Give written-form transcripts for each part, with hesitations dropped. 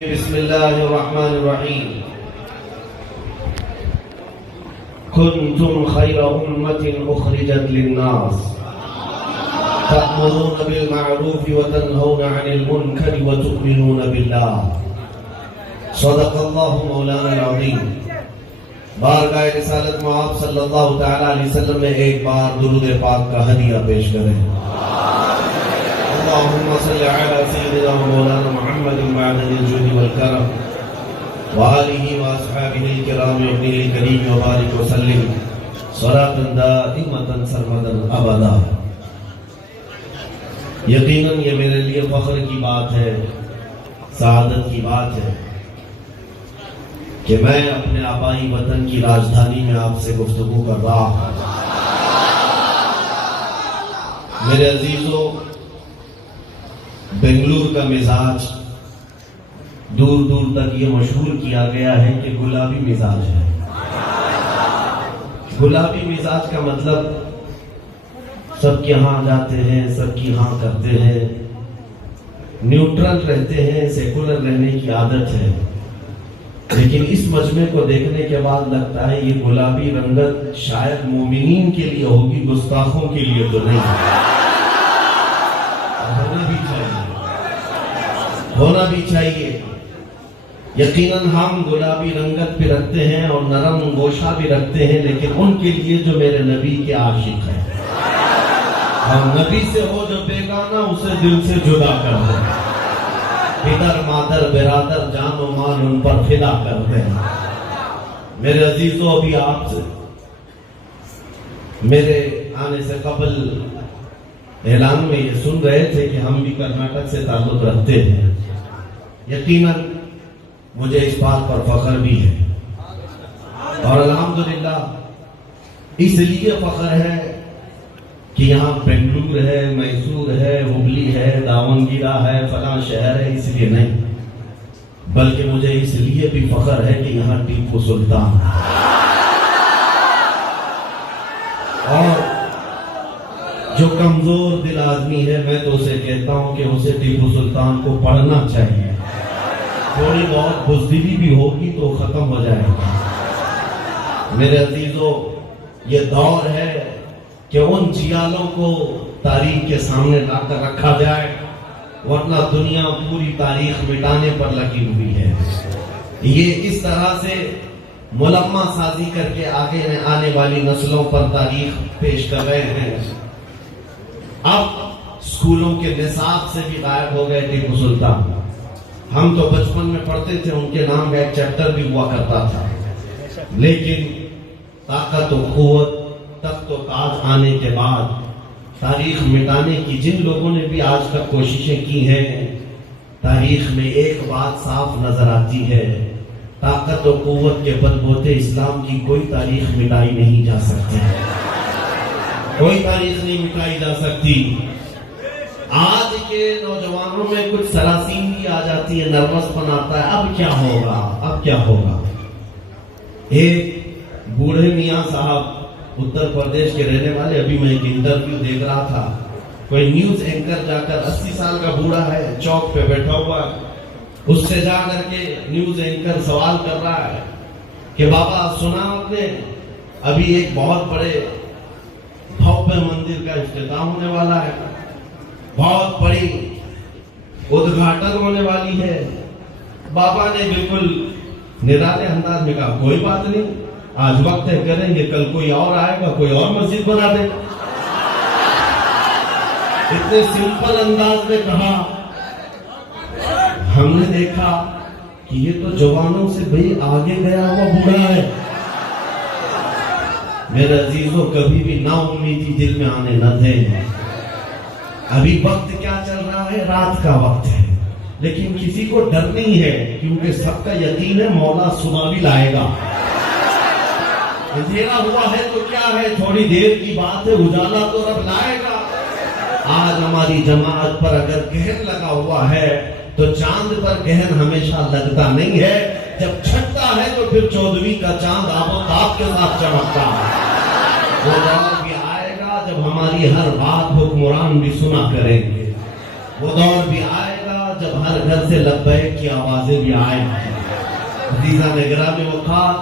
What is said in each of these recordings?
بسم الله الرحمن الرحيم كنتم خير أمة أخرجت للناس تأمرون بالمعروف وتنهون عن المنكر وتؤمنون بالله صدق الله مولانا العظيم۔ بارگاہ رسالت معاب صلی اللہ تعالی علیہ وسلم میں ایک بار درود پاک کا ہدیہ پیش کریں۔ اللهم صل على سيدنا مولانا محمد معدن الجود والكرم وآله وأصحابه الكرام وابنه الكريم وبارك وسلم صلاة دائمة سرمدا أبدا۔ یقیناً یہ میرے لیے فخر کی بات ہے، سعادت کی بات ہے کہ میں اپنے آبائی وطن کی راجدھانی میں آپ سے گفتگو کر رہا ہوں۔ میرے عزیزوں، بنگلور کا مزاج دور دور تک یہ مشہور کیا گیا ہے کہ گلابی مزاج ہے۔ گلابی مزاج کا مطلب سب کے ہاں جاتے ہیں، سب کی ہاں کرتے ہیں، نیوٹرل رہتے ہیں، سیکولر رہنے کی عادت ہے۔ لیکن اس مجمع کو دیکھنے کے بعد لگتا ہے یہ گلابی رنگت شاید مومنین کے لیے ہوگی، گستاخوں کے لیے تو نہیں ہونا بھی چاہیے۔ یقیناً ہم گلابی رنگت بھی رکھتے ہیں اور نرم گوشہ بھی رکھتے ہیں، لیکن ان کے لیے جو میرے نبی کے عاشق ہیں، ہم نبی سے ہو جو بیگانہ اسے دل سے جدا کر دیں، پدر مادر برادر جان و مال ان پر فدا کر دیں۔ میرے عزیزوں، ابھی آپ سے میرے آنے سے قبل اعلان میں یہ سن رہے تھے کہ ہم بھی کرناٹک سے تعلق رکھتے ہیں۔ یقیناً مجھے اس بات پر فخر بھی ہے اور الحمدللہ اس لیے فخر ہے کہ یہاں بنگلور ہے، میسور ہے، ہبلی ہے، داونگیرہ ہے، فلاں شہر ہے، اس لیے نہیں، بلکہ مجھے اس لیے بھی فخر ہے کہ یہاں ٹیپو سلطان اور جو کمزور دل آدمی ہے میں تو اسے کہتا ہوں کہ اسے ٹیپو سلطان کو پڑھنا چاہیے۔ تھوڑی بہت بزدلی بھی ہوگی تو ختم ہو جائے گا۔ میرے عزیزوں، یہ دور ہے کہ ان جیالوں کو تاریخ کے سامنے لا کر رکھا جائے، ورنہ دنیا پوری تاریخ مٹانے پر لگی ہوئی ہے۔ یہ اس طرح سے ملمہ سازی کر کے آگے آنے والی نسلوں پر تاریخ پیش کر رہے ہیں۔ اب اسکولوں کے نصاب سے بھی غائب ہو گئے ٹیپو سلطان۔ ہم تو بچپن میں پڑھتے تھے، ان کے نام کا ایک چیپٹر بھی ہوا کرتا تھا، لیکن طاقت و قوت، تخت و تاج آنے کے بعد تاریخ مٹانے کی جن لوگوں نے بھی آج تک کوششیں کی ہیں، تاریخ میں ایک بات صاف نظر آتی ہے، طاقت و قوت کے بل بوتے اسلام کی کوئی تاریخ مٹائی نہیں جا سکتی، کوئی تاریخ نہیں مٹائی جا سکتی۔ آج کے نوجوانوں میں کچھ سراسیمی آ جاتی ہے، نروس پن آتا ہے، اب کیا ہوگا، اب کیا ہوگا۔ ایک بوڑھے میاں صاحب اتر پردیش کے رہنے والے، ابھی میں ایک انٹرویو دیکھ رہا تھا، کوئی نیوز اینکر جا کر 80 سال کا بوڑھا ہے، چوک پہ بیٹھا ہوا ہے، اس سے جا کر کے نیوز اینکر سوال کر رہا ہے کہ بابا سنا آپ نے ابھی ایک بہت بڑے بھویہ مندر کا افتتاح ہونے والا ہے، بہت بڑی ادگھاٹن ہونے والی ہے۔ بابا نے بالکل نرالے انداز میں کہا کوئی بات نہیں، آج وقت ہے کریں گے، کل کوئی اور آئے گا، کوئی اور مسجد بنا دے گا۔ اتنے سمپل انداز میں کہا۔ ہم نے دیکھا کہ یہ تو جوانوں سے بھئی آگے گیا ہوا بوڑھا ہے۔ میرے عزیزوں، کبھی بھی نا امیدی دل میں آنے نہ دیں۔ ابھی وقت کیا چل رہا ہے، رات کا وقت ہے، لیکن کسی کو ڈر نہیں ہے، کیونکہ سب کا یقین ہے مولا صبح بھی لائے گا۔ اندھیرا ہوا ہے تو کیا ہے، تھوڑی دیر کی بات ہے، اجالا تو رب لائے گا۔ آج ہماری جماعت پر اگر گہن لگا ہوا ہے تو چاند پر گہن ہمیشہ لگتا نہیں ہے، جب چھٹتا ہے تو پھر 14ویں کا چاند آب و تاب کے ساتھ چمکتا ہے۔ وہ دور بھی آئے گا جب ہماری ہر بات حکمران بھی سنا کریں گے، وہ دور بھی آئے گا جب ہر گھر سے لبیک کی آوازیں بھی آئیں. عزیزان گرامی وقار،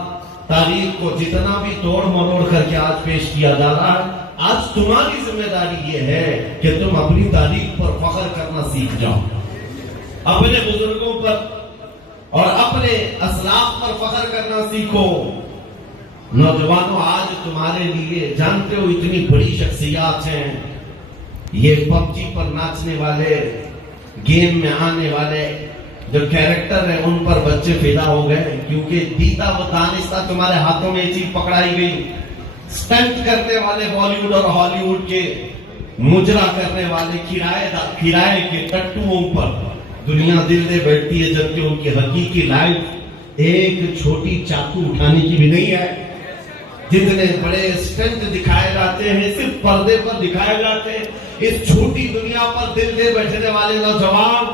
تاریخ کو جتنا بھی توڑ مروڑ کر کے آج پیش کیا جا رہا ہے، آج تمہاری ذمہ داری یہ ہے کہ تم اپنی تاریخ پر فخر کرنا سیکھ جاؤ، اپنے بزرگوں پر اور اپنے اسلاف پر فخر کرنا سیکھو. نوجوانوں، آج تمہارے لیے جانتے ہو اتنی بڑی شخصیات ہیں، یہ پب جی پر ناچنے والے، گیم میں آنے والے جو کیریکٹر ہیں، ان پر بچے فدا ہو گئے، کیونکہ دیتا و دانستہ تمہارے ہاتھوں میں یہ چیز پکڑائی گئی. سٹنٹ کرنے والے بالی ووڈ اور ہالی ووڈ کے، مجرا کرنے والے کرائے کے ٹٹوؤں پر دنیا دل دے بیٹھتی ہے، جبکہ ان کی حقیقی لائف ایک چھوٹی چاقو اٹھانے کی بھی نہیں ہے. جتنے بڑے سٹنٹ دکھائے جاتے ہیں صرف پردے پر دکھائے جاتے ہیں. اس چھوٹی دنیا پر دل دے بیٹھنے والے نوجوان،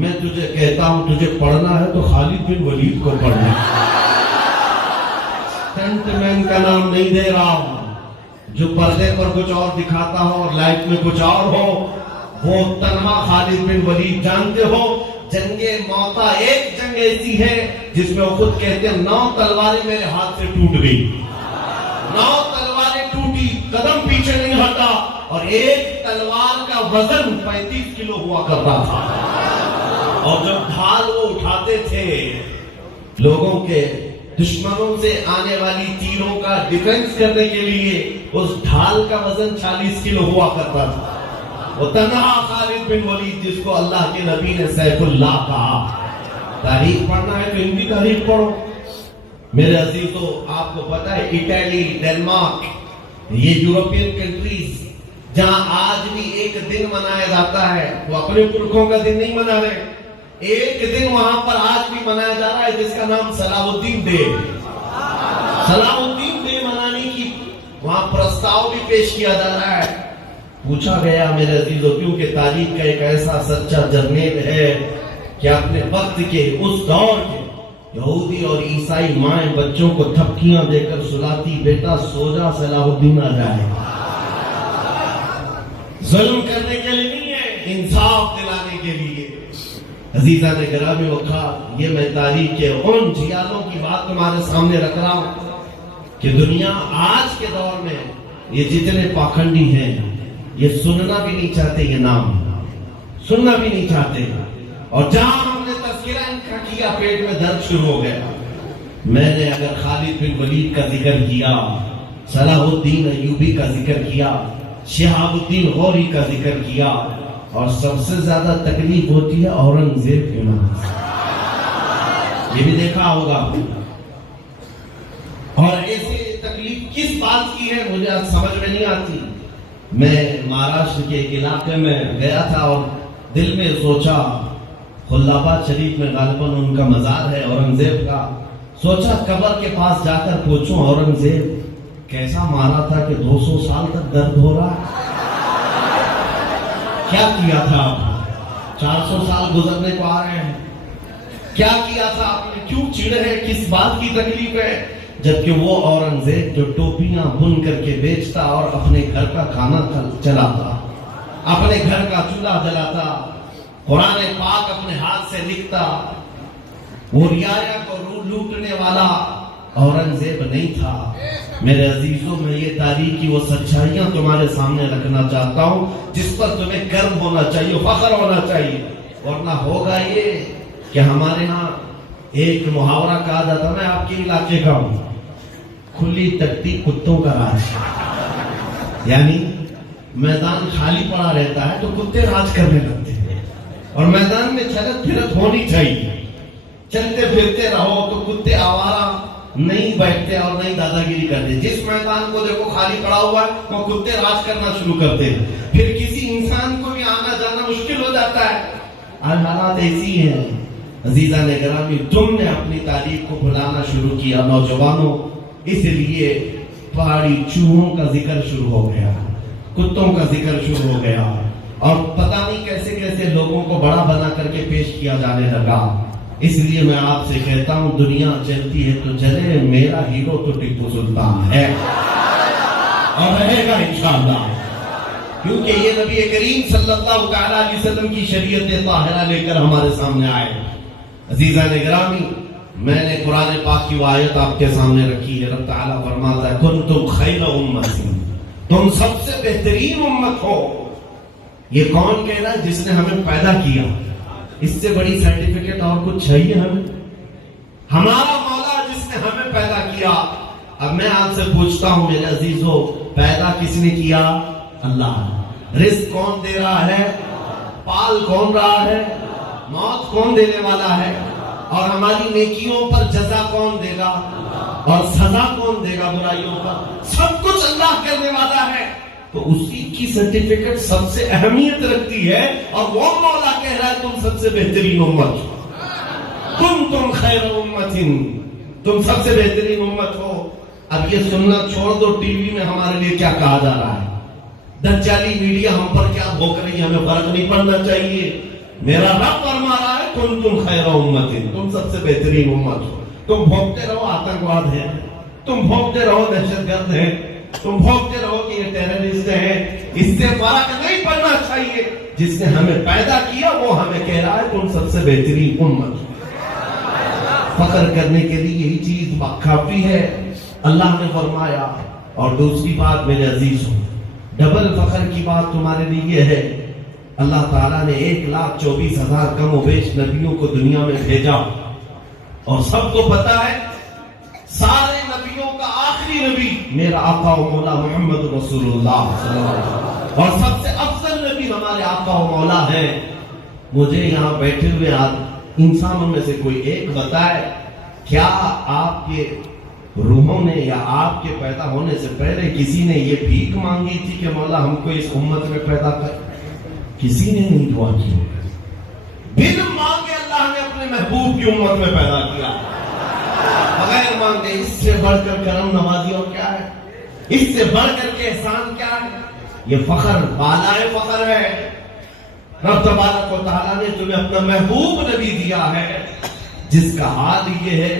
میں تجھے کہتا ہوں تجھے پڑھنا ہے تو خالد بن ولید کو پڑھنا ہے. سٹنٹ مین کا نام نہیں دے رہا ہوں، جو پردے پر کچھ اور دکھاتا ہو اور لائف میں کچھ اور ہو، وہ تنہا خالد بن ولید. جانتے ہو جنگ موتا ایک جنگ ایسی ہے جس میں وہ خود کہتے ہیں 9 تلواریں میرے ہاتھ سے ٹوٹ گئی، 9 تلواریں ٹوٹی، قدم پیچھے نہیں ہٹا، اور ایک تلوار کا وزن 35 کلو ہوا کرتا تھا. اور جب ڈھال وہ اٹھاتے تھے، لوگوں کے دشمنوں سے آنے والی تیروں کا ڈیفنس کرنے کے لیے، اس ڈھال کا وزن 40 کلو ہوا کرتا تھا. وہ تنہا خالد بن ولید جس کو اللہ کے نبی نے سیف اللہ کہا. تاریخ پڑھنا ہے تو ان کی تاریخ پڑھو. میرے عزیزو، آپ کو پتا ہے اٹلی، ڈنمارک، یہ یورپین کنٹریز جہاں آج بھی ایک دن منایا جاتا ہے، وہ اپنے پرکھوں کا دن نہیں منا رہے، ایک دن وہاں پر آج بھی منایا جا رہا ہے جس کا نام صلاح الدین ڈے. صلاح الدین ڈے منانے کی وہاں پرستاؤ بھی پیش کیا جا رہا ہے. پوچھا گیا میرے عزیزو، کیونکہ تاریخ کا ایک ایسا سچا جرنیل ہے کہ اپنے وقت کے اس دور کے یہودی اور عیسائی مائیں بچوں کو تھپکیاں دے کر سلاتی، بیٹا سو جا صلاح الدین آ جائے. ظلم کرنے کے لیے نہیں ہے، انصاف دلانے کے لیے. عزیزان گرامی وقار، یہ میں تاریخ کے ان جیالوں کی بات تمہارے سامنے رکھ رہا ہوں کہ دنیا آج کے دور میں یہ جتنے پاکھنڈی ہیں، یہ سننا بھی نہیں چاہتے، یہ نام سننا بھی نہیں چاہتے. اور جہاں ہم نے تذکرہ ان کا کیا، پیٹ میں درد شروع ہو گیا. میں نے اگر خالد بن ولید کا ذکر کیا، صلاح الدین ایوبی کا ذکر کیا، شہاب الدین غوری کا ذکر کیا، اور سب سے زیادہ تکلیف ہوتی ہے اورنگزیب کے نام سے. یہ بھی دیکھا ہوگا. اور ایسے تکلیف کس بات کی ہے مجھے آج سمجھ میں نہیں آتی. میں مہاراشٹر کے ایک علاقے میں گیا تھا اور دل میں سوچا، خلاباد شریف میں غالباً ان کا مزار ہے اورنگزیب کا. سوچا قبر کے پاس جا کر پوچھوں اورنگزیب کیسا مارا تھا کہ 200 سال تک درد ہو رہا ہے. کیا کیا تھا آپ؟ 400 سال گزرنے کو آ رہے ہیں. کیا کیا تھا آپ نے؟ کیوں چڑ ہے؟ کس بات کی تکلیف ہے؟ جبکہ وہ اورنگزیب جو ٹوپیاں بن کر کے بیچتا اور اپنے گھر کا کھانا چلاتا، اپنے گھر کا چولہا جلاتا، قرآن پاک اپنے ہاتھ سے لکھتا، وہ رعایا کو لوٹنے والا اورنگزیب نہیں تھا. میرے عزیزوں، میں یہ تاریخ کی وہ سچائیاں تمہارے سامنے رکھنا چاہتا ہوں جس پر تمہیں گرو ہونا چاہیے، فخر ہونا چاہیے. ورنہ ہوگا یہ کہ ہمارے ہاں ایک محاورہ کہا جاتا، میں آپ کے علاقے کا ہوں، کھلی تکتی کتوں کا راج. یعنی میدان خالی پڑا رہتا ہے تو کتے راج کرنے لگتے ہیں، اور میدان میں چلت پھرت ہونی چاہیے. چلتے پھرتے رہو تو کتے آوارہ نہیں بیٹھتے اور نہیں دادا گیری کرتے. جس میدان کو دیکھو خالی پڑا ہوا ہے وہ کتے راج کرنا شروع کرتے ہیں. پھر کسی انسان کو بھی آنا جانا مشکل ہو جاتا ہے. آج حالات ایسی ہیں. عزیزان گرامی، تم نے اپنی تاریخ کو بھلانا شروع کیا نوجوانوں، اس لیے پہاڑی چوہوں کا ذکر شروع ہو گیا، کتوں کا ذکر شروع ہو گیا، اور پتہ نہیں کیسے کیسے لوگوں کو بڑا بنا کر کے پیش کیا جانے لگا. اس لیے میں آپ سے کہتا ہوں، دنیا چلتی ہے تو چلے، میرا ہیرو تو ٹیپو سلطان ہے اور رہے گا انشاءاللہ. کیونکہ یہ نبی کریم صلی اللہ تعالیٰ علیہ وسلم کی شریعت طاہرہ لے کر ہمارے سامنے آئے۔ عزیزان گرامی، میں نے قرآن پاک کی وہ آیت آپ کے سامنے رکھی ہے۔ رب تعالیٰ فرماتا ہے کنتم خیر امت، تم سب سے بہترین امت ہو۔ یہ کون کہہ رہا ہے؟ جس نے ہمیں پیدا کیا۔ اس سے بڑی سرٹیفکیٹ اور کچھ چاہیے ہمیں؟ ہمارا مولا جس نے ہمیں پیدا کیا۔ اب میں آپ سے پوچھتا ہوں میرے عزیزو، پیدا کس نے کیا؟ اللہ۔ رزق کون دے رہا ہے؟ پال کون رہا ہے؟ موت کون دینے والا ہے؟ اور ہماری نیکیوں پر جزا کون دے گا اور سزا کون دے گا برائیوں پر؟ سب کچھ اللہ کرنے والا ہے۔ تو اسی کی سرٹیفکیٹ سب سے اہمیت رکھتی ہے، اور وہ مولا کہہ رہا ہے تم سب سے بہترین امت، تم خیر امت، تم سب سے بہترین امت ہو۔ اب یہ سننا چھوڑ دو، ٹی وی میں ہمارے لیے کیا کہا جا رہا ہے، دجالی میڈیا ہم پر کیا بھوک رہی ہے، ہمیں فرق نہیں پڑنا چاہیے۔ میرا رب فرما رہا ہے تم خیر امت، تم سب سے بہترین امت ہو۔ تم بھوکتے رہو آتنکواد ہے، تم بھوکتے رہو دہشت گرد ہے، تم بھوکتے رہو کہ یہ ٹیررسٹ ہیں، اس سے فرق نہیں پڑنا چاہیے۔ جس نے ہمیں پیدا کیا وہ ہمیں کہہ رہا ہے تم سب سے بہترین امت۔ فخر کرنے کے لیے یہی چیز کافی ہے، اللہ نے فرمایا۔ اور دوسری بات میرے عزیز ہو، ڈبل فخر کی بات تمہارے لیے یہ ہے، اللہ تعالیٰ نے 1,24,000 کم و بیش نبیوں کو دنیا میں بھیجا، اور سب کو پتا ہے سارے نبیوں کا آخری نبی میرا آقا و مولا محمد رسول اللہ صلی اللہ علیہ وسلم، اور سب سے افضل نبی ہمارے آقا و مولا ہے۔ مجھے یہاں بیٹھے ہوئے انسانوں میں سے کوئی ایک بتائے، کیا آپ کے روحوں نے یا آپ کے پیدا ہونے سے پہلے کسی نے یہ بھیک مانگی تھی کہ مولا ہم کو اس امت میں پیدا کر؟ کسی نے نہیں دعا کی، بن مانگے اللہ نے اپنے محبوب کی امت میں پیدا کیا، بغیر مانگے۔ اس سے بڑھ کر کرم نوازی اور کیا ہے؟ اس سے بڑھ کر کے احسان کیا ہے؟ یہ فخر بالائے فخر ہے۔ رب تبارک و تعالیٰ نے تمہیں اپنا محبوب نبی دیا ہے، جس کا حال یہ ہے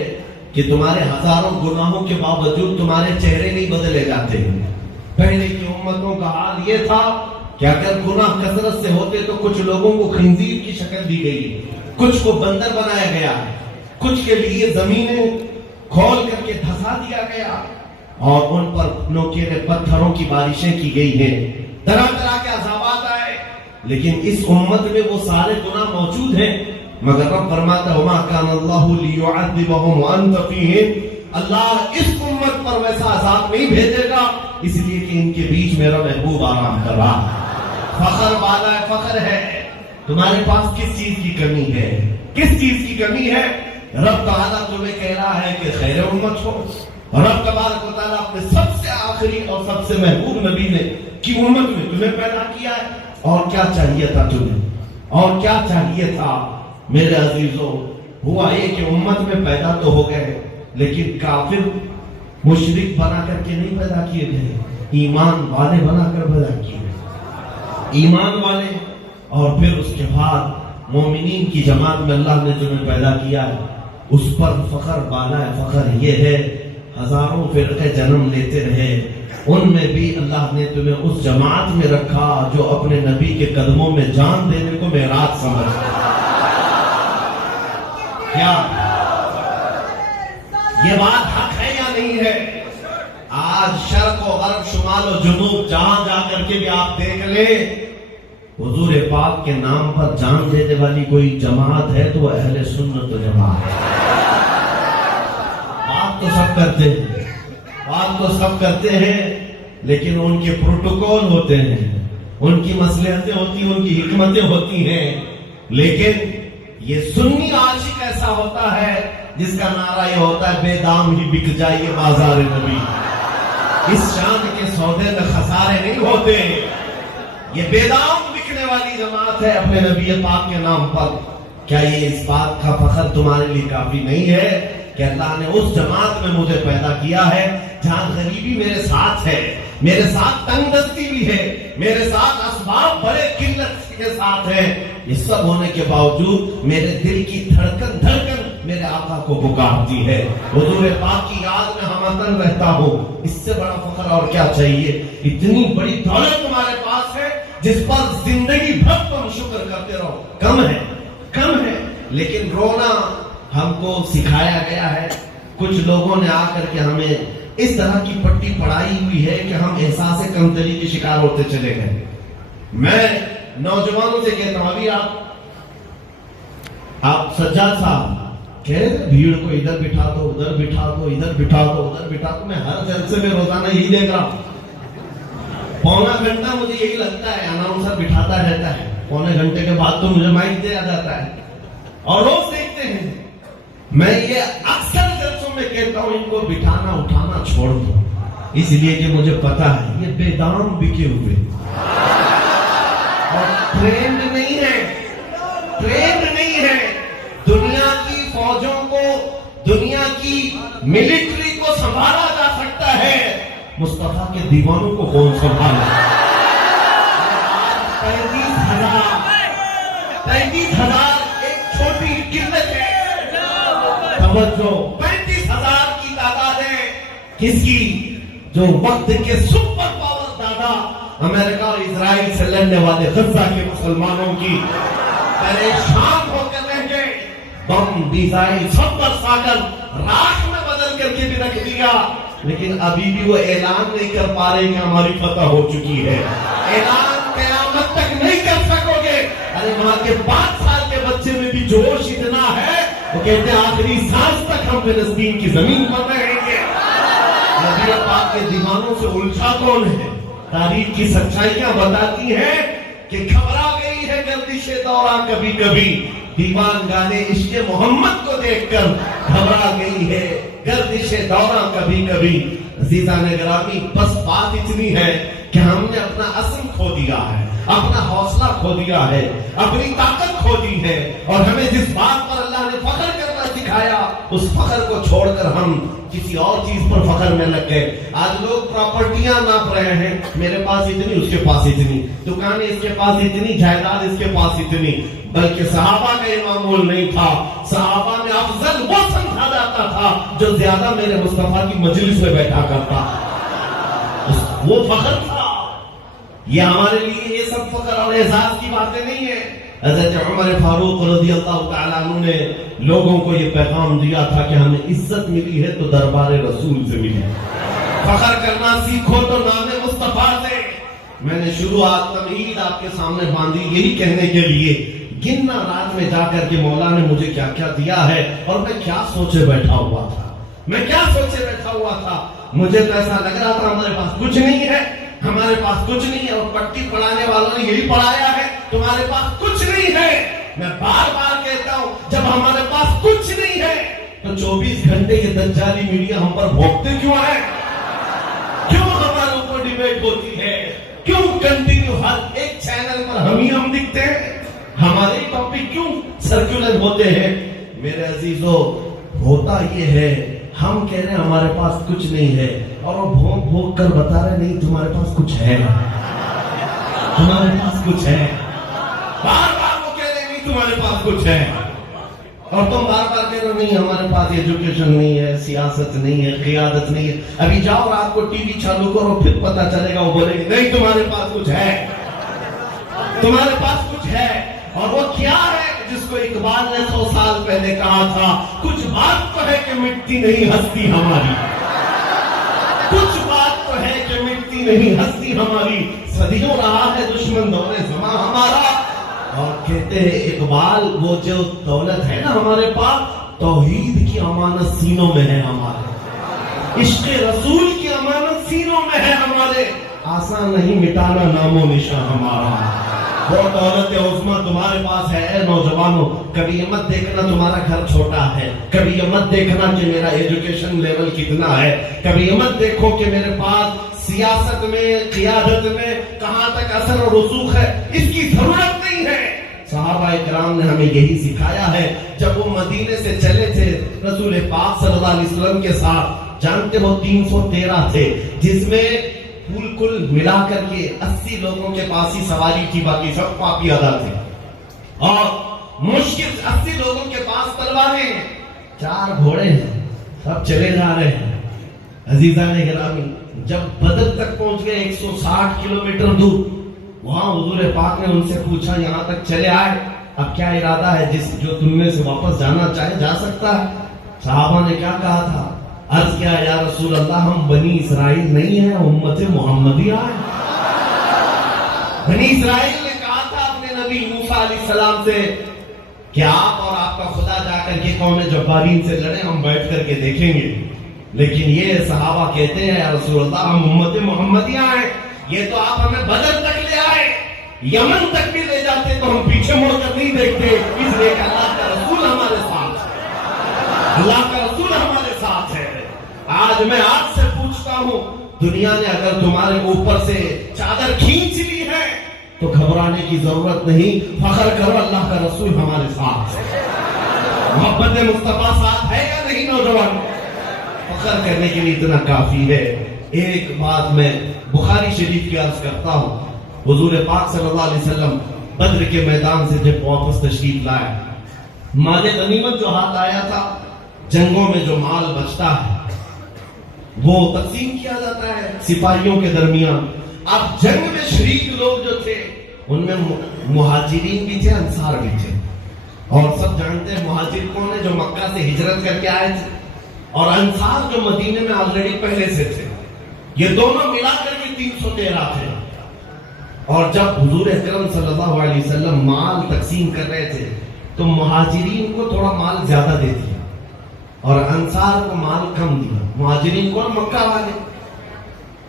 کہ تمہارے ہزاروں گناہوں کے باوجود تمہارے چہرے نہیں بدلے جاتے۔ پہلے کی امتوں کا حال یہ تھا کہ اگر گناہ کثرت سے ہوتے تو کچھ لوگوں کو خنزیر کی شکل دی گئی، کچھ کو بندر بنایا گیا، کچھ کے لیے زمینیں کھول کر کے دھسا دیا گیا، اور ان پر نوکیلے پتھروں کی بارشیں کی گئی ہیں، طرح طرح کے عذابات آئے۔ لیکن اس امت میں وہ سارے گناہ موجود ہیں، مگر رب فرماتا ہے وَمَا كَانَ اللَّهُ لِيُعَذِّبَهُمْ وَأَنْتَ فِيهِمْ، اللہ اس امت پر ویسا عذاب نہیں بھیجے گا، اس لیے کہ ان کے بیچ میرا محبوب آرام کر رہا ہے۔ فخر والا فخر ہے۔ تمہارے پاس کس چیز کی کمی ہے؟ کس چیز کی کمی ہے؟ رب تعالیٰ تمہیں کہہ رہا ہے کہ خیر امت ہو، اور رب تبارک و تعالیٰ اپنے سب سے آخری اور سب سے محبوب نبی نے کی امت میں تمہیں پیدا کیا ہے۔ اور کیا چاہیے تھا تمہیں؟ اور کیا چاہیے تھا میرے عزیزوں؟ ہوا یہ کہ امت میں پیدا تو ہو گئے، لیکن کافر مشرک بنا کر کے نہیں پیدا کیے گئے، ایمان والے بنا کر پیدا کیے گئے، ایمان والے۔ اور پھر اس کے بعد مومنین کی جماعت میں اللہ نے تمہیں پیدا کیا ہے، اس پر فخر بالا ہے۔ فخر یہ ہے ہزاروں فرقے جنم لیتے رہے، ان میں بھی اللہ نے تمہیں اس جماعت میں رکھا جو اپنے نبی کے قدموں میں جان دینے کو معراج سمجھتے۔ کیا یہ بات حق ہے یا نہیں ہے؟ آج شرق و غرب، شمال و جنوب، جہاں جا کر کے بھی آپ دیکھ لیں، حضور پاک کے نام پر جان دینے والی کوئی جماعت ہے تو وہ اہل سنت و جماعت ہے۔ بات تو سب کرتے ہیں، بات تو سب کرتے ہیں، لیکن ان کے پروٹوکول ہوتے ہیں، ان کی مصلحتیں ہوتی ہیں، ان کی حکمتیں ہوتی ہیں۔ لیکن یہ سنی عاشق ایسا ہوتا ہے جس کا نعرہ یہ ہوتا ہے بے دام ہی بک جائیے بازار نبی۔ اس شان کے سودے میں خسارے نہیں ہوتے۔ یہ بے دام بکنے والی جماعت ہے اپنے نبی پاک کے نام پر۔ کیا یہ اس بات کا فخر تمہارے لیے کافی نہیں ہے کہ اللہ نے اس جماعت میں مجھے پیدا کیا ہے جہاں غریبی میرے ساتھ ہے، میرے ساتھ تنگ دستی بھی ہے، میرے ساتھ اسباب بڑے قلت کے ساتھ ہے، یہ سب ہونے کے باوجود میرے دل کی دھڑکن میرے آقا کو پکارتی ہے، حضور پاک کی یاد میں ہمدن رہتا ہوں۔ اس سے بڑا فخر اور کیا چاہیے؟ اتنی بڑی دولت تمہارے پاس ہے جس پر زندگی بھر تم شکر کرتے رہو، کم ہے، لیکن رونا ہم کو سکھایا گیا ہے۔ کچھ لوگوں نے آ کر کے ہمیں اس طرح کی پٹی پڑھائی ہوئی ہے کہ ہم احساس کمتری کے شکار ہوتے چلے گئے۔ میں نوجوانوں سے کہتا ہوں، ابھی آپ سجاد صاحب کہہ رہے تھے بھیڑ کو ادھر بٹھا دو، ادھر بٹھا دو، ادھر بٹھا دو، ادھر بٹھا دو۔ میں ہر جلسے میں روزانہ یہی دیکھ رہا ہوں، پونا گھنٹہ مجھے یہی لگتا ہے اناؤنسر بٹھاتا رہتا ہے، پونے گھنٹے کے بعد تو مجھے مائک دیا جاتا ہے، اور روز دیکھتے ہیں۔ میں یہ اکثر جلسوں میں کہتا ہوں ان کو بٹھانا اٹھانا چھوڑ دو، اس لیے کہ مجھے پتا ہے یہ بے دام بکے ہوئے اور ٹرینڈ نہیں ہے۔ دنیا کی فوجوں کو، دنیا کی ملٹری کو سنبھالا جا سکتا ہے، مصطفیٰ کے دیوانوں کو کون سنبھالا؟ 35,000 ایک چھوٹی قلت ہے۔ توجہ، 35,000 کی تعداد ہے کس کی؟ جو وقت کے سپر پاور دادا امریکہ اور اسرائیل سے لڑنے والے غزہ کے مسلمانوں کی پریشان ہو کر رہ گئے، بم میزائل سب برسا کر راکھ میں بدل کر کے بھی رکھ دیا، لیکن ابھی بھی وہ اعلان نہیں کر پا رہے کہ ہماری فتح ہو چکی ہے۔ اعلان قیامت تک نہیں کر سکو گے۔ ارے وہاں کے 5 سال کے بچے میں بھی جوش اتنا ہے، وہ کہتے ہیں آخری سانس تک ہم فلسطین کی زمین پر رہیں گے۔ نبی پاک کے دیوانوں سے الجھا کون ہے؟ تاریخ کی سچائیاں بتاتی ہیں کہ گھبرا گئی ہے گردش دورہ، کبھی کبھی دیوان گانے عشق محمد کو دیکھ کر گھبرا گئی ہے گردش دورہ کبھی کبھی۔ عزیزان گرامی، بس بات اتنی ہے کہ ہم نے اپنا عزم کھو دیا ہے، اپنا حوصلہ کھو دیا ہے، اپنی طاقت کھو دی ہے، اور ہمیں جس بات پر اللہ نے فخر کرنا سکھایا اس فخر کو چھوڑ کر ہم کسی اور چیز پر فخر میں لگ گئے۔ آج لوگ پراپرٹیاں ناپ رہے ہیں، میرے پاس اتنی، اس کے پاس اتنی، دکانیں اس کے پاس اتنی، جائیداد اس کے پاس اتنی، بلکہ صحابہ کا یہ معمول نہیں تھا۔ صحابہ میں افضل وہ سمجھا جاتا تھا جو زیادہ میرے مصطفیٰ کی مجلس میں بیٹھا کرتا، وہ فخر تھا۔ یہ ہمارے لیے یہ سب فخر اور اعزاز کی باتیں نہیں ہیں۔ حضرت عمر فاروق رضی اللہ تعالیٰ عنہ نے لوگوں کو یہ پیغام دیا تھا کہ ہمیں عزت ملی ہے تو دربار رسول سے ملی ہے، فخر کرنا سیکھو تو نام مصطفیٰ سے۔ میں نے شروعات تمہید آپ کے سامنے باندھی یہی کہنے کے لیے، گننا رات میں جا کر کے مولا نے مجھے کیا کیا دیا ہے اور میں کیا سوچے بیٹھا ہوا تھا، مجھے تو ایسا لگ رہا تھا ہمارے پاس کچھ نہیں ہے، ہمارے پاس کچھ نہیں ہے، اور پٹی پڑھانے والوں نے یہی پڑھایا ہے تمہارے پاس کچھ نہیں ہے۔ میں بار بار کہتا ہوں جب ہمارے پاس کچھ نہیں ہے تو 24 گھنٹے یہ دجالی میڈیا ہم پر بھونکتے کیوں ہے؟ کیوں ہمارے اوپر ڈیبیٹ ہوتی ہے؟ کیوں کنٹینیو ہر ایک چینل پر ہم دکھتے ہیں؟ ہمارے ٹاپک کیوں سرکولر ہوتے ہیں؟ میرے عزیزو، ہوتا یہ ہے ہم کہہ رہے ہیں ہمارے پاس کچھ نہیں ہے، اور وہ بھونک بھونک کر بتا رہے نہیں تمہارے پاس کچھ ہے، تمہارے پاس کچھ ہے۔ بار بار وہ کہہ رہے نہیں تمہارے پاس کچھ ہے، اور تم بار بار کہہ رہے نہیں ہمارے پاس ایجوکیشن نہیں ہے، سیاست نہیں ہے، قیادت نہیں ہے۔ ابھی جاؤ رات کو ٹی وی چالو کرو، پھر پتا چلے گا، وہ بولے گے نہیں تمہارے پاس کچھ ہے، تمہارے پاس کچھ ہے۔ اور وہ کیا ہے جس کو اقبال نے 100 سال پہلے کہا تھا، کچھ بات تو ہے کہ مٹتی نہیں ہستی ہماری، کچھ بات تو ہے کہ مٹتی نہیں ہستی ہماری، صدیوں رہا ہے دشمن دور زماں ہمارا۔ اور کہتے ہیں اقبال وہ جو دولت ہے نا ہمارے پاس، توحید کی امانت سینوں میں ہے ہمارے، عشق رسول کی امانت سینوں میں ہے ہمارے، آسان نہیں مٹانا نام و نشان ہمارا۔ وہ دولت عظمیٰ تمہارے پاس ہے اے نوجوانوں، کبھی یہ مت دیکھنا تمہارا گھر چھوٹا ہے، کبھی یہ مت دیکھنا کہ میرا ایجوکیشن لیول کتنا ہے، کبھی یہ مت دیکھو کہ میرے پاس سیاست میں قیادت میں کہاں تک اثر اور رسوخ ہے، اس کی ضرورت نہیں ہے۔ صحابہ کرام نے ہمیں یہی سکھایا ہے۔ جب وہ مدینے سے چلے تھے رسول پاک صلی اللہ علیہ وسلم کے ساتھ، جانتے ہو 313 تھے، جس میں کل ملا کر کے 80 لوگوں کے پاس ہی سواری تھی، باقی سب پاپی ادا تھے، اور مشکل 80 لوگوں کے پاس تلواریں ہیں، 4 گھوڑے ہیں، سب چلے جا رہے ہیں۔ عزیزان گرامی، جب بدر تک پہنچ گئے 160 کلومیٹر دور، وہاں حضور پاک نے ان سے پوچھا یہاں تک چلے آئے، اب کیا ارادہ ہے؟ جو تم میں سے واپس جانا چاہے جا سکتا ہے۔ صحابہ نے کیا کہا تھا؟ عرض کیا یا رسول اللہ ہم بنی اسرائیل نہیں ہیں، امت محمدیہ ہیں۔ بنی اسرائیل نے کہا تھا اپنے نبی موسیٰ علیہ السلام سے کہ آپ اور آپ کا خدا جا کر کے قوم جبارین سے لڑیں، ہم بیٹھ کر کے دیکھیں گے۔ لیکن یہ صحابہ کہتے ہیں یا رسول اللہ ہم امت محمدیہ ہیں، یہ تو آپ ہمیں بدر تک لے آئے، یمن تک بھی لے جاتے تو ہم پیچھے مڑ کر نہیں دیکھتے، اس لیے کہ اللہ کا رسول ہمارے ساتھ ہے، اللہ کا رسول ہمارے ساتھ ہے۔ آج میں آپ سے پوچھتا ہوں، دنیا نے اگر تمہارے اوپر سے چادر کھینچ لی ہے تو گھبرانے کی ضرورت نہیں، فخر کرو اللہ کا رسول ہمارے ساتھ ہے۔ محبت مصطفیٰ ساتھ ہے یا نہیں نوجوان؟ فخر کرنے کے لیے اتنا کافی ہے۔ ایک بات میں بخاری شریف کی عرض کرتا ہوں، حضور پاک صلی اللہ علیہ وسلم بدر کے میدان سے جب واپس تشریف لائے، مال غنیمت جو ہاتھ آیا تھا، جنگوں میں جو مال بچتا ہے وہ تقسیم کیا جاتا ہے سپاہیوں کے درمیان۔ اب جنگ میں شریک لوگ جو تھے ان میں مہاجرین بھی تھے، انصار بھی تھے، اور سب جانتے ہیں مہاجر کون ہے؟ جو مکہ سے ہجرت کر کے آئے تھے، اور انصار جو مدینے میں آلریڈی پہلے سے تھے۔ یہ دونوں ملا کر کے 313 تھے۔ اور جب حضور اکرم صلی اللہ علیہ وسلم مال تقسیم کر رہے تھے تو مہاجرین کو تھوڑا مال زیادہ دے دیا اور انصار کو مال کم دیا۔ مہاجرین کو مکہ والے،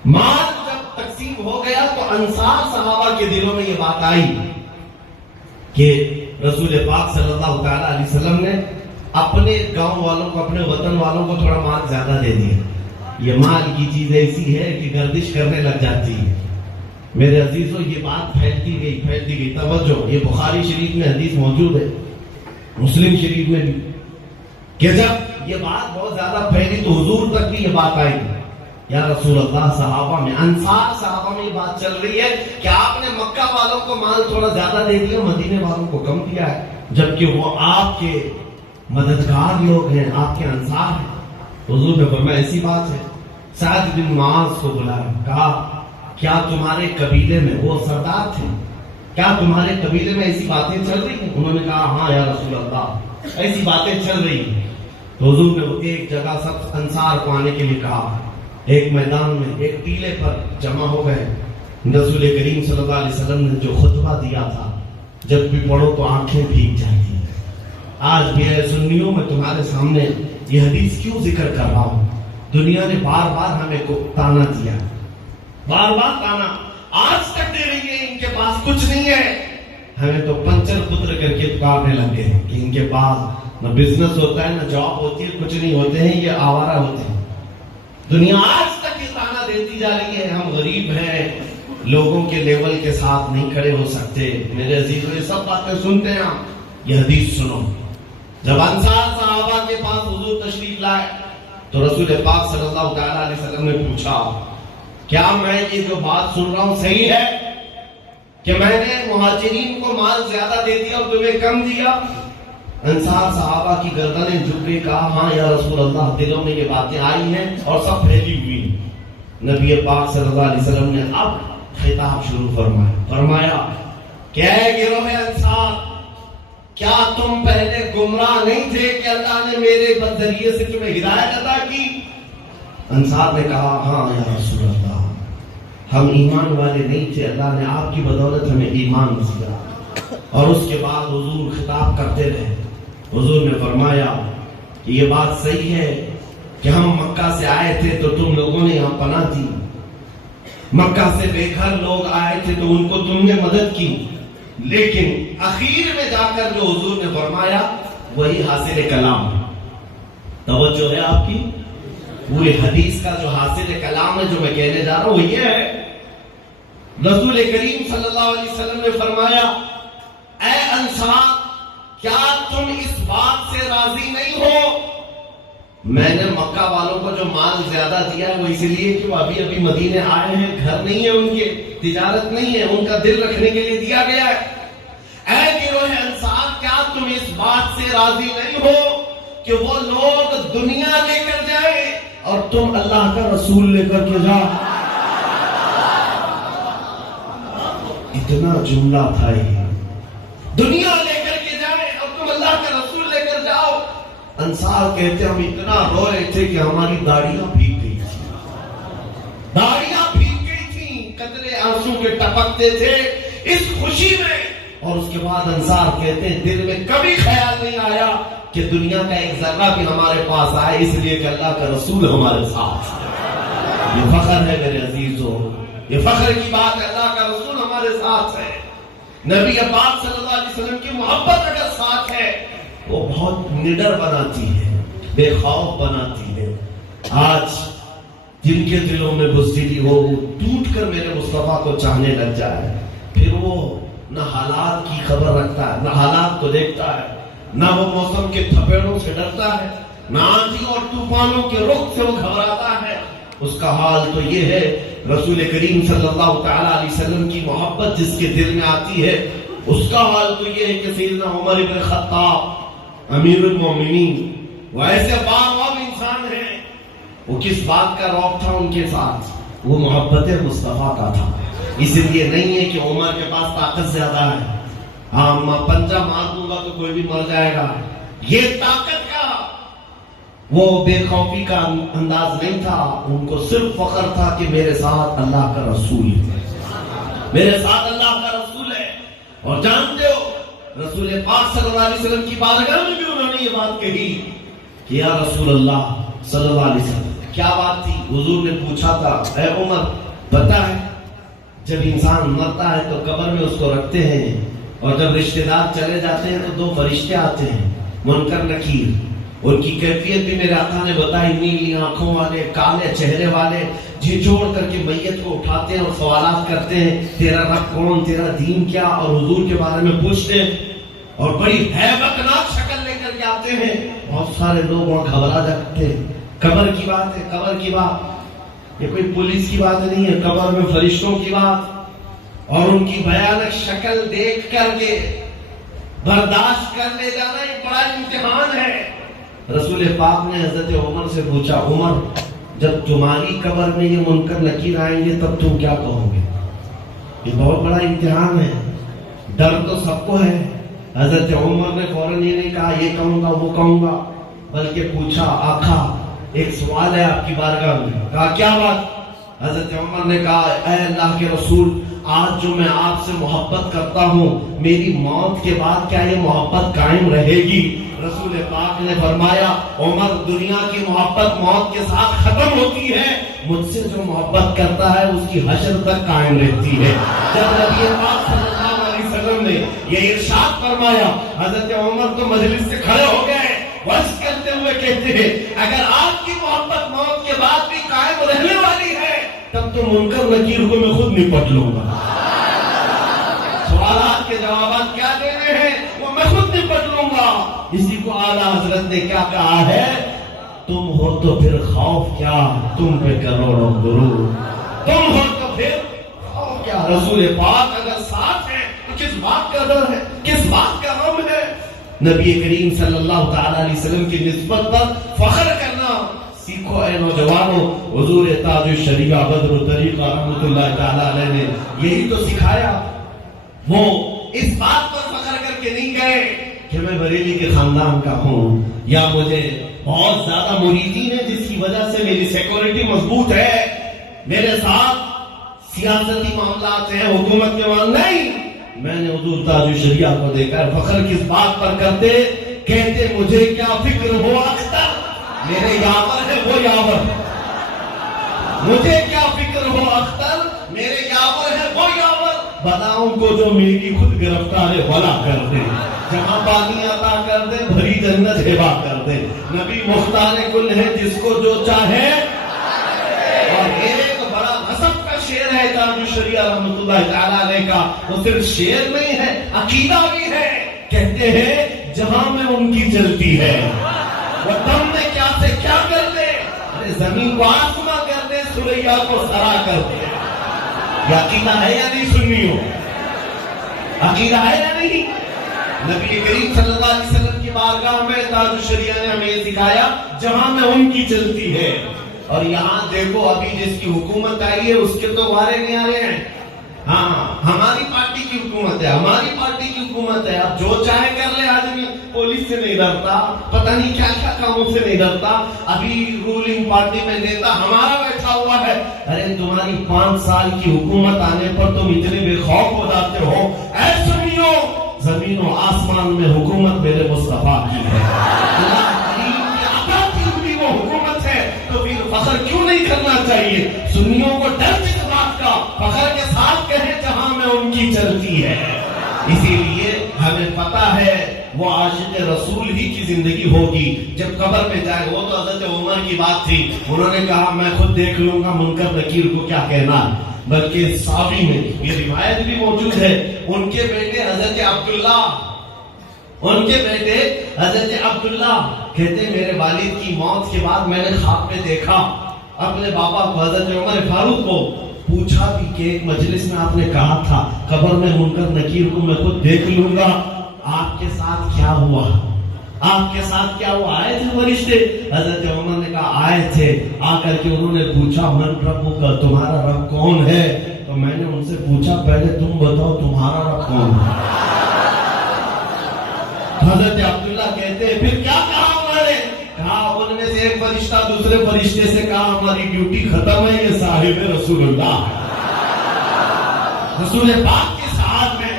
مال جب تقسیم ہو گیا تو انصار صحابہ کے دلوں میں یہ بات آئی کہ رسول پاک صلی اللہ تعالی علیہ وسلم نے اپنے گاؤں والوں کو، اپنے وطن والوں کو تھوڑا مال زیادہ دے دیا۔ یہ مال کی چیز ایسی ہے کہ گردش کرنے لگ جاتی ہے۔ میرے عزیزوں یہ بات پھیلتی گئی، توجہ، یہ بخاری شریف میں حدیث موجود ہے، مسلم شریف میں بھی، کہ جب یہ بات بہت زیادہ پھیلی تو حضور تک بھی یہ بات آئی یا رسول اللہ صحابہ میں، انصار صحابہ میں یہ بات چل رہی ہے کہ آپ نے مکہ والوں کو مال تھوڑا زیادہ دے دیا، مدینے والوں کو کم دیا ہے، جبکہ وہ آپ کے مددگار لوگ ہیں، آپ کے انصار ہیں۔ حضور نے فرمایا ایسی بات ہے۔ سعد بن معاذ کو بلایا، کہا کیا تمہارے قبیلے میں، وہ سردار تھے، کیا تمہارے قبیلے میں ایسی باتیں چل رہی ہیں؟ انہوں نے کہا ہاں یا رسول اللہ ایسی باتیں چل رہی ہیں۔ تو حضور نے ایک جگہ سب انصار کو آنے کے لیے کہا، ایک میدان میں ایک ٹیلے پر جمع ہو گئے۔ رسول کریم صلی اللہ علیہ وسلم نے جو خطبہ دیا تھا، جب بھی پڑھو تو آنکھیں بھیگ جاتی ہیں۔ آج بھی اے سنیوں میں تمہارے سامنے یہ حدیث کیوں ذکر کر رہا ہوں؟ دنیا نے بار بار ہمیں کو تانا دیا، بار بار تانا آج تک دے رہی ہے، ان کے پاس کچھ نہیں ہے۔ ہمیں تو پنچر پتر کر کے پکارنے لگے کہ ان کے پاس نہ بزنس ہوتا ہے، نہ جاب ہوتی ہے، کچھ نہیں ہوتے ہیں، یہ آوارہ ہوتے ہیں۔ دنیا آج تک یہ تانا دیتی جا رہی ہے، ہم غریب ہیں، لوگوں کے لیول کے ساتھ نہیں کھڑے ہو سکتے۔ میرے عزیزوں یہ سب باتیں سنتے ہیں آپ، یہ حدیث سنو۔ جب انصار صحابہ کے پاس حضور تشریف لائے تو رسول پاک صلی اللہ تعالی علیہ وسلم نے پوچھا کیا میں یہ جو بات سن رہا ہوں صحیح ہے کہ میں نے مہاجرین کو مال زیادہ دے دیا اور تمہیں کم دیا؟ انصار صحابہ کی گردنیں جھک کے کہا ہاں یا رسول اللہ، دلوں میں یہ باتیں آئی ہیں اور سب پھیلی ہوئی ہیں۔ نبی پاک صلی اللہ علیہ وسلم نے اب خطاب شروع فرمایا کہ اے گروہ انصار، کیا تم پہلے گمراہ نہیں تھے کہ اللہ نے میرے ذریعے سے تمہیں ہدایت عطا کی؟ انصار نے کہا ہاں یا رسول اللہ، ہم ایمان والے نہیں تھے، اللہ نے آپ کی بدولت ہمیں ایمان دیا۔ اور اس کے بعد حضور خطاب کرتے رہے۔ حضور نے فرمایا کہ یہ بات صحیح ہے کہ ہم مکہ سے آئے تھے تو تم لوگوں نے یہاں پناہ دی، مکہ سے بے گھر لوگ آئے تھے تو ان کو تم نے مدد کی، لیکن اخیر میں جا کر جو حضور نے فرمایا وہی حاصل کلام۔ توجہ ہے آپ کی؟ پورے حدیث کا جو حاصل کلام ہے جو میں کہنے جا رہا ہوں وہ یہ ہے، رسول کریم صلی اللہ علیہ وسلم نے فرمایا اے انصار، کیا تم اس بات سے راضی نہیں ہو؟ میں نے مکہ والوں کو جو مال زیادہ دیا ہے وہ اس لیے کہ وہ ابھی ابھی مدینے آئے ہیں، گھر نہیں ہے ان کے، تجارت نہیں ہے، ان کا دل رکھنے کے لیے دیا گیا ہے۔ اے گروہ انصار، کیا تم اس بات سے راضی نہیں ہو کہ وہ لوگ دنیا لے کر جائے اور تم اللہ کا رسول لے کر کے جاؤ؟ کتنا جملہ تھا یہ، دنیا لے کر کے جائے اور تم اللہ کا رسول لے کر جاؤ۔ انصار کہتے ہم اتنا رو رہے تھے کہ ہماری داڑیاں بھیگ گئی تھی، داڑیاں بھیگ گئی تھی، قطرے آنسو کے ٹپکتے تھے اس خوشی میں۔ اور اس کے بعد انصار کہتے ہیں دل میں کبھی خیال نہیں آیا کہ دنیا کا ایک ذرہ بھی ہمارے پاس آئے، اس لیے کہ اللہ کا رسول ہمارے ساتھ ہے۔ یہ فخر ہے میرے عزیزو، یہ فخر کی بات ہے، اللہ کا رسول ہمارے ساتھ ہے۔ نبی پاک صلی اللہ علیہ وسلم کی محبت اگر ساتھ ہے وہ بہت نڈر بناتی ہے، بے خوف بناتی ہے۔ آج جن کے دلوں میں بزدلی ہو وہ ٹوٹ کر میرے مصطفیٰ کو چاہنے لگ جائے، پھر وہ نہ حالات کی خبر رکھتا ہے، نہ حالات کو دیکھتا ہے، نہ وہ موسم کے تھپیڑوں سے ڈرتا ہے، نہ آندھی اور طوفانوں کے رخ سے وہ گھبراتا ہے۔ اس کا حال تو یہ ہے، رسول کریم صلی اللہ تعالی علیہ وسلم کی محبت جس کے دل میں آتی ہے اس کا حال تو یہ ہے کہ سیدنا عمر بن خطاب امیر المومنین وہ ایسے باواب انسان ہیں، وہ کس بات کا رعب تھا ان کے ساتھ؟ وہ محبت مصطفیٰ کا تھا۔ اس لیے نہیں ہے کہ عمر کے پاس طاقت زیادہ ہے، ہاں میں پنجہ مار دوں گا تو کوئی بھی مر جائے گا، یہ طاقت کا وہ بے خوفی کا انداز نہیں تھا۔ ان کو صرف فخر تھا کہ میرے ساتھ اللہ کا رسول ہے، میرے ساتھ اللہ کا رسول ہے۔ اور جانتے ہو رسول پاک صلی اللہ علیہ وسلم کی بارگاہ میں بھی انہوں نے یہ بات کہی کہ یا رسول اللہ صلی اللہ علیہ وسلم، کیا بات تھی؟ حضور نے پوچھا تھا اے عمر پتہ ہے جب انسان مرتا ہے تو قبر میں اس کو رکھتے ہیں اور جب رشتہ دار چلے جاتے ہیں تو دو فرشتے آتے ہیں منکر نکیر، ان کی کیفیت بھی میرے آقا نے بتائی، نیلی آنکھوں والے، کالے چہرے والے، جھنجھوڑ کر کے میت کو اٹھاتے ہیں اور سوالات کرتے ہیں تیرا رب کون، تیرا دین کیا، اور حضور کے بارے میں پوچھتے ہیں اور بڑی ہیبتناک شکل لے کر کے آتے ہیں۔ بہت سارے لوگ وہاں گھبرا جاتے ہیں۔ قبر کی بات ہے، قبر کی بات، یہ کوئی پولیس کی بات نہیں ہے، قبر میں فرشتوں کی بات، اور ان کی بھیانک شکل دیکھ کر کے برداشت کر لے جانا ایک بڑا امتحان ہے۔ رسول پاک نے حضرت عمر سے پوچھا عمر جب تمہاری قبر میں یہ منکر نکیر آئیں گے تب تم کیا کہو گے؟ یہ بہت بڑا امتحان ہے، ڈر تو سب کو ہے۔ حضرت عمر نے فوراً یہ نہیں کہا یہ کہوں گا وہ کہوں گا، بلکہ پوچھا آقا ایک سوال ہے آپ کی بارگاہ میں۔ کہا کیا بات؟ حضرت عمر نے کہا اے اللہ کے رسول آج جو میں آپ سے محبت کرتا ہوں میری موت کے بعد کیا یہ محبت قائم رہے گی؟ رسول پاک نے فرمایا عمر دنیا کی محبت موت کے ساتھ ختم ہوتی ہے، مجھ سے جو محبت کرتا ہے اس کی حشر تک قائم رہتی ہے۔ جب نبی پاک صلی اللہ علیہ وسلم نے یہ ارشاد فرمایا حضرت عمر تو مجلس سے کھڑے ہو گئے، بس کرتے ہوئے کہتے ہیں اگر آپ کی محبت موت کے بعد بھی قائم رہنے والی ہے تب تو منکر نکیر کو میں خود نپٹ لوں گا۔ سوالات کے جوابات کیا دینے ہیں وہ میں خود نپٹ لوں گا۔ اسی کو اعلیٰ حضرت نے کیا کہا ہے، تم ہو تو پھر خوف کیا، تم پہ کروڑوں درود، تم ہو تو پھر خوف کیا۔ رسول پاک اگر ساتھ ہیں تو کس بات کا ڈر ہے، کس بات کا غم ہے؟ نبی کریم صلی اللہ تعالی علیہ وسلم کی نسبت پر فخر کرنا سیکھو اے نوجوانوں۔ حضور تاج الشریعہ بدر الطریقہ رحمۃ اللہ تعالی علیہ نے یہی تو سکھایا۔ وہ اس بات پر فخر کر کے نہیں گئے کہ میں بریلی کے خاندان کا ہوں یا مجھے بہت زیادہ مریدین ہیں جس کی وجہ سے میری سیکورٹی مضبوط ہے، میرے ساتھ سیاسی معاملات ہیں، حکومت کے معاملات نہیں۔ میں نے حضور تاج الشریعہ کو دیکھا، فخر کس بات پر کرتے؟ کہتے مجھے کیا فکر ہو اختر، میرے یاور ہے وہ یاور، مجھے کیا فکر ہو اختر، میرے یاور ہے وہ یاور، بلاؤں کو جو میری خود گرفتار ولا کر دے، جہاں پانی عطا کر دے، بھری جنت ہبا کر دے۔ نبی مختار کل ہے جس کو جو چاہے، اور ایک بڑا غصب کا شعر ہے تاج الشریعہ رحمۃ اللہ تعالی علیہ کا، وہ صرف شعر نہیں ہے عقیدہ بھی ہے۔ کہتے ہیں جہاں میں ان کی چلتی ہے وہ تم میں کیا سے کیا کر دے، زمین کو آسماں کر دے، سریا کو سرا کر دے۔ یہ عقیدہ ہے یا نہیں سنیو؟ عقیدہ ہے یا نہیں؟ نبی کریم صلی اللہ علیہ وسلم کی بارگاہ میں تاج الشریعہ نے ہمیں یہ سکھایا جہاں میں ان کی چلتی ہے۔ اور یہاں دیکھو ابھی جس کی حکومت آئی ہے اس کے تو وارے نہیں آ رہے ہیں، ہاں ہماری پارٹی کی حکومت ہے، ہماری پارٹی کی حکومت ہے، اب جو چاہے کر لے آدمی، پولیس سے نہیں ڈرتا، پتہ نہیں کیا کیا کاموں سے نہیں ڈرتا، ابھی رولنگ پارٹی میں نیتا ہمارا بیٹھا ہوا ہے۔ ارے تمہاری 5 سال کی حکومت آنے پر تم اتنے بے خوف ہو جاتے ہو۔ اے سنیو، زمین و آسمان میں حکومت میرے مصطفیٰ کی ہے، اللہ کریم کی عطا کی ہوئی وہ حکومت ہے، تو پھر فخر کیوں نہیں کرنا چاہیے؟ سنیوں کو ڈر کس بات کا؟ فخر کے ساتھ کہیں جہاں میں ان کی چلتی ہے۔ اسی لیے ہمیں پتا ہے وہ عاشق رسول ہی کی زندگی ہوگی جب قبر میں جائے۔ وہ تو حضرت عمر کی بات تھی، انہوں نے کہا میں خود دیکھ لوں گا منکر نکیر کو کیا کہنا ہے، بلکہ صحابی میں یہ روایت بھی موجود ہے، ان کے بیٹے حضرت عبداللہ کہتے میرے والد کی موت کے بعد میں نے خواب میں دیکھا اپنے بابا کو، حضرت عمر فاروق کو پوچھا بھی کہ ایک مجلس میں آپ نے کہا تھا قبر میں منکر نکیر کو میں خود دیکھ لوں گا، آپ کے ساتھ کیا ہوا؟ آپ کے ساتھ کیا ہوا؟ آئے تھے فرشتے؟ حضرت عمر نے کہا آئے تھے، آ کر کے انہوں نے پوچھا من ربک کا، تمہارا رب کون ہے؟ تو میں نے ان سے پوچھا پہلے تم بتاؤ تمہارا رب کون ہے؟ حضرت عبداللہ کہتے ہیں پھر کیا کہا انہوں نے؟ کہا ان میں سے ایک فرشتہ دوسرے فرشتے سے کہا ہماری ڈیوٹی ختم ہے، یہ صاحب رسول اللہ ہے، رسول پاک کے ساتھ میں۔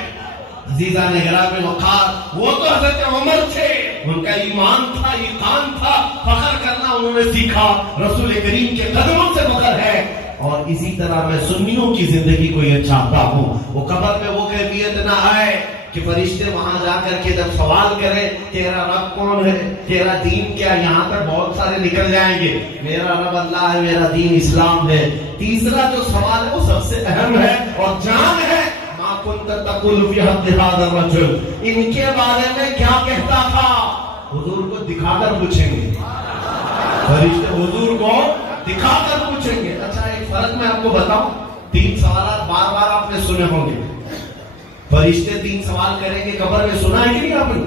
عزیزان گرامی وقار، وہ تو حضرت عمر تھے، ان کا ایمان تھا، ایقان تھا، فخر کرنا انہوں نے سیکھا، رسول کریم کے قدموں سے فخر ہے۔ اور اسی طرح میں سنیوں کی زندگی کو یہ چاہتا ہوں، وہ قبر میں وہ کیفیت نہ آئے کہ فرشتے وہاں جا کر کے جب سوال کریں تیرا رب کون ہے، تیرا دین کیا، یہاں تک بہت سارے نکل جائیں گے، میرا رب اللہ ہے، میرا دین اسلام ہے۔ تیسرا جو سوال ہے وہ سب سے اہم ہے اور جان ہے، ما کنت تقول فی حق هذا الرجل، ان کے بارے میں کیا کہتا تھا؟ حضور کو دکھا کر پوچھیں گے، فرشتے حضور کو دکھا کر پوچھیں گے۔ اچھا ایک فرق میں آپ کو بتاؤں، 3 سوالات بار بار آپ نے سنے ہوں گے، فرشتے 3 سوال کریں گے قبر میں، سنا ہے کہ نہیں آپ نے؟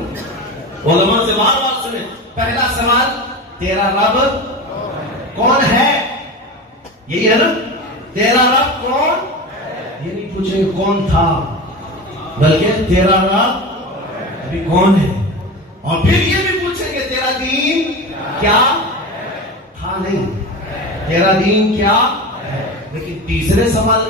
علماء سے بار بار سنے۔ پہلا سوال تیرا رب کون ہے، یہی ہے نا، تیرا رب کون؟ یہ نہیں پوچھیں گے کون تھا، بلکہ تیرا رب ابھی کون ہے، اور پھر یہ بھی پوچھیں گے تیرا دین کیا تھا، نہیں تیرا دین کیا ہے۔ لیکن تیسرے سوال